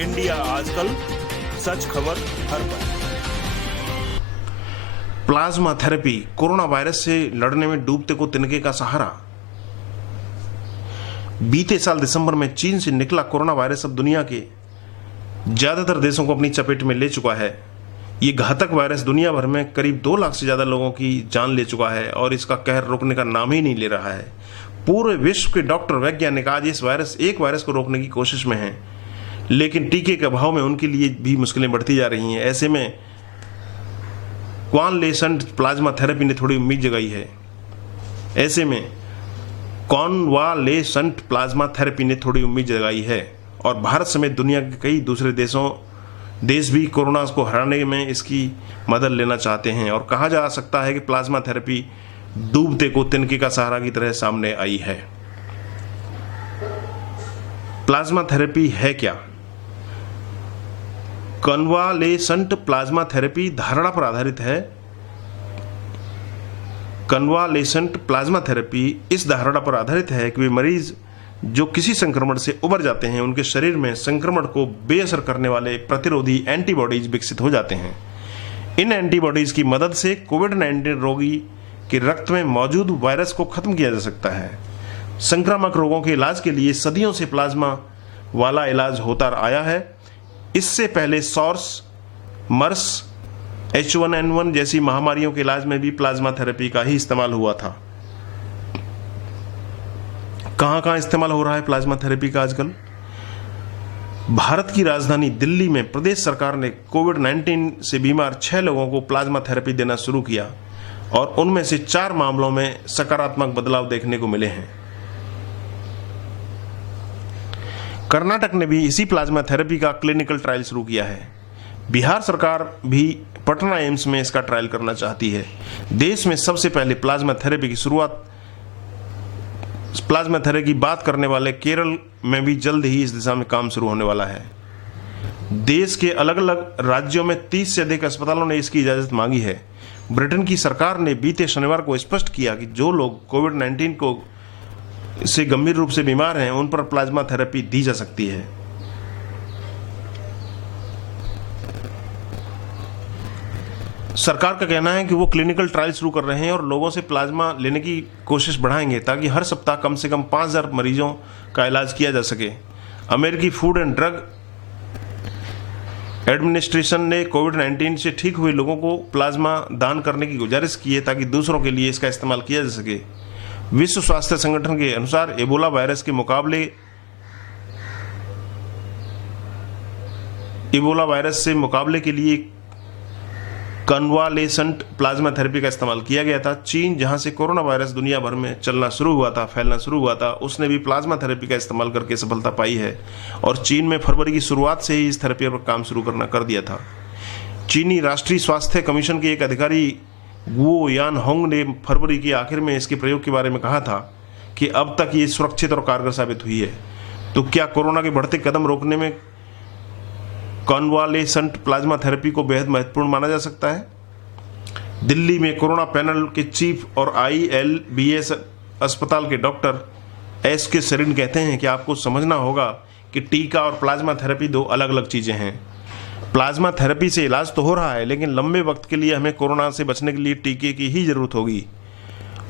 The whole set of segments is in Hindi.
इंडिया आजकल, सच खबर हर पल। प्लाज्मा थेरेपी, कोरोना वायरस से लड़ने में डूबते को तिनके का सहारा। बीते साल दिसंबर में चीन से निकला कोरोना वायरस अब दुनिया के ज्यादातर देशों को अपनी चपेट में ले चुका है। ये घातक वायरस दुनिया भर में करीब 2 लाख से ज्यादा लोगों की जान ले चुका है और इसका कहर रुकने का नाम ही नहीं ले रहा है। पूरे विश्व के डॉक्टर वैज्ञानिक आज इस वायरस को रोकने की कोशिश में हैं, लेकिन टीके के अभाव में उनके लिए भी मुश्किलें बढ़ती जा रही हैं। ऐसे में कॉन्वालेसेंट प्लाज्मा थेरेपी ने थोड़ी उम्मीद जगाई है। ऐसे में कॉन्वालेसेंट प्लाज्मा थेरेपी ने थोड़ी उम्मीद जगाई है और भारत समेत दुनिया के कई दूसरे देश भी कोरोना को हराने में इसकी मदद लेना चाहते हैं और कहा जा सकता है कि प्लाज्मा थेरेपी डूबते को तिनके का सहारा की तरह सामने आई है। प्लाज्मा थेरेपी है क्या? कन्वालेसेंट प्लाज्मा थेरेपी धारणा पर आधारित है। कन्वालेसेंट प्लाज्मा थेरेपी इस धारणा पर आधारित है कि वे मरीज जो किसी संक्रमण से उबर जाते हैं, उनके शरीर में संक्रमण को बेअसर करने वाले प्रतिरोधी एंटीबॉडीज विकसित हो जाते हैं। इन एंटीबॉडीज की मदद से कोविड-19 रोगी के रक्त में मौजूद वायरस को खत्म किया जा सकता है। संक्रामक रोगों के इलाज के लिए सदियों से प्लाज्मा वाला इलाज होता आया है। इससे पहले सॉर्स, मर्स, H1N1 जैसी महामारियों के इलाज में भी प्लाज्मा थेरेपी का ही इस्तेमाल हुआ था। कहां इस्तेमाल हो रहा है प्लाज्मा थेरेपी का आजकल? भारत की राजधानी दिल्ली में प्रदेश सरकार ने कोविड-19 से बीमार 6 लोगों को प्लाज्मा थेरेपी देना शुरू किया और उनमें से 4 मामलों में सकारात्मक बदलाव देखने को मिले हैं। कर्नाटक ने भी इसी प्लाज्मा थेरेपी का क्लिनिकल ट्रायल शुरू किया है। बिहार सरकार भी पटना एम्स में इसका ट्रायल करना चाहती है। देश में सबसे पहले प्लाज्मा थेरेपी की बात करने वाले केरल में भी जल्द ही इस दिशा में काम शुरू होने वाला है। देश के अलग अलग राज्यों में 30 से अधिक अस्पतालों ने इसकी इजाजत मांगी है। ब्रिटेन की सरकार ने बीते शनिवार को स्पष्ट किया कि जो लोग कोविड-19 से गंभीर रूप से बीमार हैं, उन पर प्लाज्मा थेरेपी दी जा सकती है। सरकार का कहना है कि वो क्लिनिकल ट्रायल शुरू कर रहे हैं और लोगों से प्लाज्मा लेने की कोशिश बढ़ाएंगे ताकि हर सप्ताह कम से कम 5000 मरीजों का इलाज किया जा सके। अमेरिकी फूड एंड ड्रग एडमिनिस्ट्रेशन ने कोविड-19 से ठीक हुए लोगों को प्लाज्मा दान करने की गुजारिश की है ताकि दूसरों के लिए इसका इस्तेमाल किया जा सके। विश्व स्वास्थ्य संगठन के अनुसार एबोला वायरस से मुकाबले के लिए कन्वालेसेंट प्लाज्मा थेरेपी का इस्तेमाल किया गया था। चीन, जहां से कोरोना वायरस दुनिया भर में फैलना शुरू हुआ था, उसने भी प्लाज्मा थेरेपी का इस्तेमाल करके सफलता पाई है और चीन में फरवरी की शुरुआत से ही इस थेरेपी पर काम शुरू कर दिया था। चीनी राष्ट्रीय स्वास्थ्य कमीशन के एक अधिकारी वो यान होंग ने फरवरी के आखिर में इसके प्रयोग के बारे में कहा था कि अब तक ये सुरक्षित और कारगर साबित हुई है। तो क्या कोरोना के बढ़ते कदम रोकने में कन्वालेसेंट प्लाज्मा थेरेपी को बेहद महत्वपूर्ण माना जा सकता है? दिल्ली में कोरोना पैनल के चीफ और ILBS अस्पताल के डॉक्टर SK सरीन कहते हैं कि आपको समझना होगा कि टीका और प्लाज्मा थेरेपी 2 अलग अलग चीजें हैं। प्लाज्मा थेरेपी से इलाज तो हो रहा है, लेकिन लंबे वक्त के लिए हमें कोरोना से बचने के लिए टीके की ही जरूरत होगी।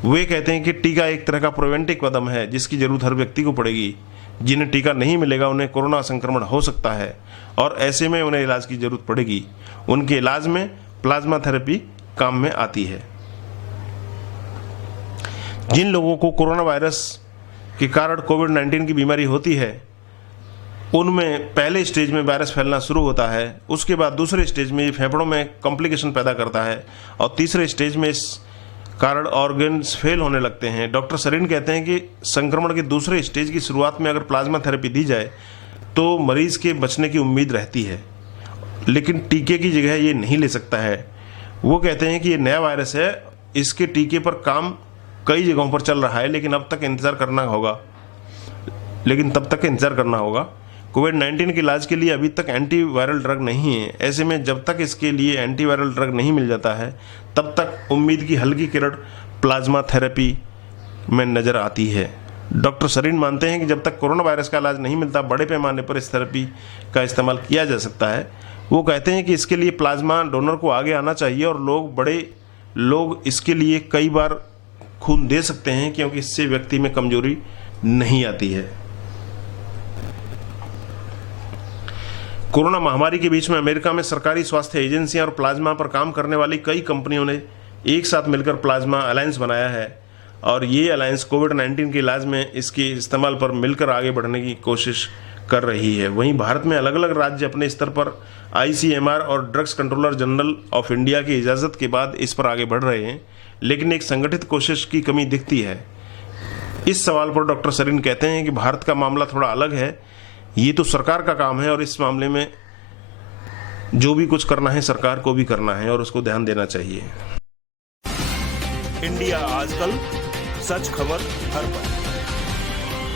वे कहते हैं कि टीका एक तरह का प्रिवेंटिव कदम है जिसकी जरूरत हर व्यक्ति को पड़ेगी। जिन्हें टीका नहीं मिलेगा उन्हें कोरोना संक्रमण हो सकता है और ऐसे में उन्हें इलाज की जरूरत पड़ेगी। उनके इलाज में प्लाज्मा थेरेपी काम में आती है। जिन लोगों को कोरोना वायरस के कारण कोविड-19 की बीमारी होती है, उनमें पहले स्टेज में वायरस फैलना शुरू होता है, उसके बाद दूसरे स्टेज में फेफड़ों में कॉम्प्लिकेशन पैदा करता है और तीसरे स्टेज में इस कारण ऑर्गन्स फेल होने लगते हैं। डॉक्टर सरीन कहते हैं कि संक्रमण के दूसरे स्टेज की शुरुआत में अगर प्लाज्मा थेरेपी दी जाए तो मरीज के बचने की उम्मीद रहती है, लेकिन टीके की जगह ये नहीं ले सकता है। वो कहते हैं कि ये नया वायरस है, इसके टीके पर काम कई जगहों पर चल रहा है, लेकिन तब तक इंतजार करना होगा। कोविड-19 के इलाज के लिए अभी तक एंटीवायरल ड्रग नहीं है। ऐसे में जब तक इसके लिए एंटीवायरल ड्रग नहीं मिल जाता है, तब तक उम्मीद की हल्की किरण प्लाज्मा थेरेपी में नजर आती है। डॉक्टर सरीन मानते हैं कि जब तक कोरोना वायरस का इलाज नहीं मिलता बड़े पैमाने पर इस थेरेपी का इस्तेमाल किया जा सकता है। वो कहते हैं कि इसके लिए प्लाज्मा डोनर को आगे आना चाहिए और लोग इसके लिए कई बार खून दे सकते हैं, क्योंकि इससे व्यक्ति में कमजोरी नहीं आती है। कोरोना महामारी के बीच में अमेरिका में सरकारी स्वास्थ्य एजेंसियां और प्लाज्मा पर काम करने वाली कई कंपनियों ने एक साथ मिलकर प्लाज्मा अलायंस बनाया है और ये अलायंस कोविड-19 के इलाज में इसके इस्तेमाल पर मिलकर आगे बढ़ने की कोशिश कर रही है। वहीं भारत में अलग अलग राज्य अपने स्तर पर ICMR और drugs controller general of India की इजाज़त के बाद इस पर आगे बढ़ रहे हैं, लेकिन एक संगठित कोशिश की कमी दिखती है। इस सवाल पर डॉक्टर सरीन कहते हैं कि भारत का मामला थोड़ा अलग है। ये तो सरकार का काम है और इस मामले में जो भी कुछ करना है सरकार को भी करना है और उसको ध्यान देना चाहिए। इंडिया आजकल, सच खबर हर पल।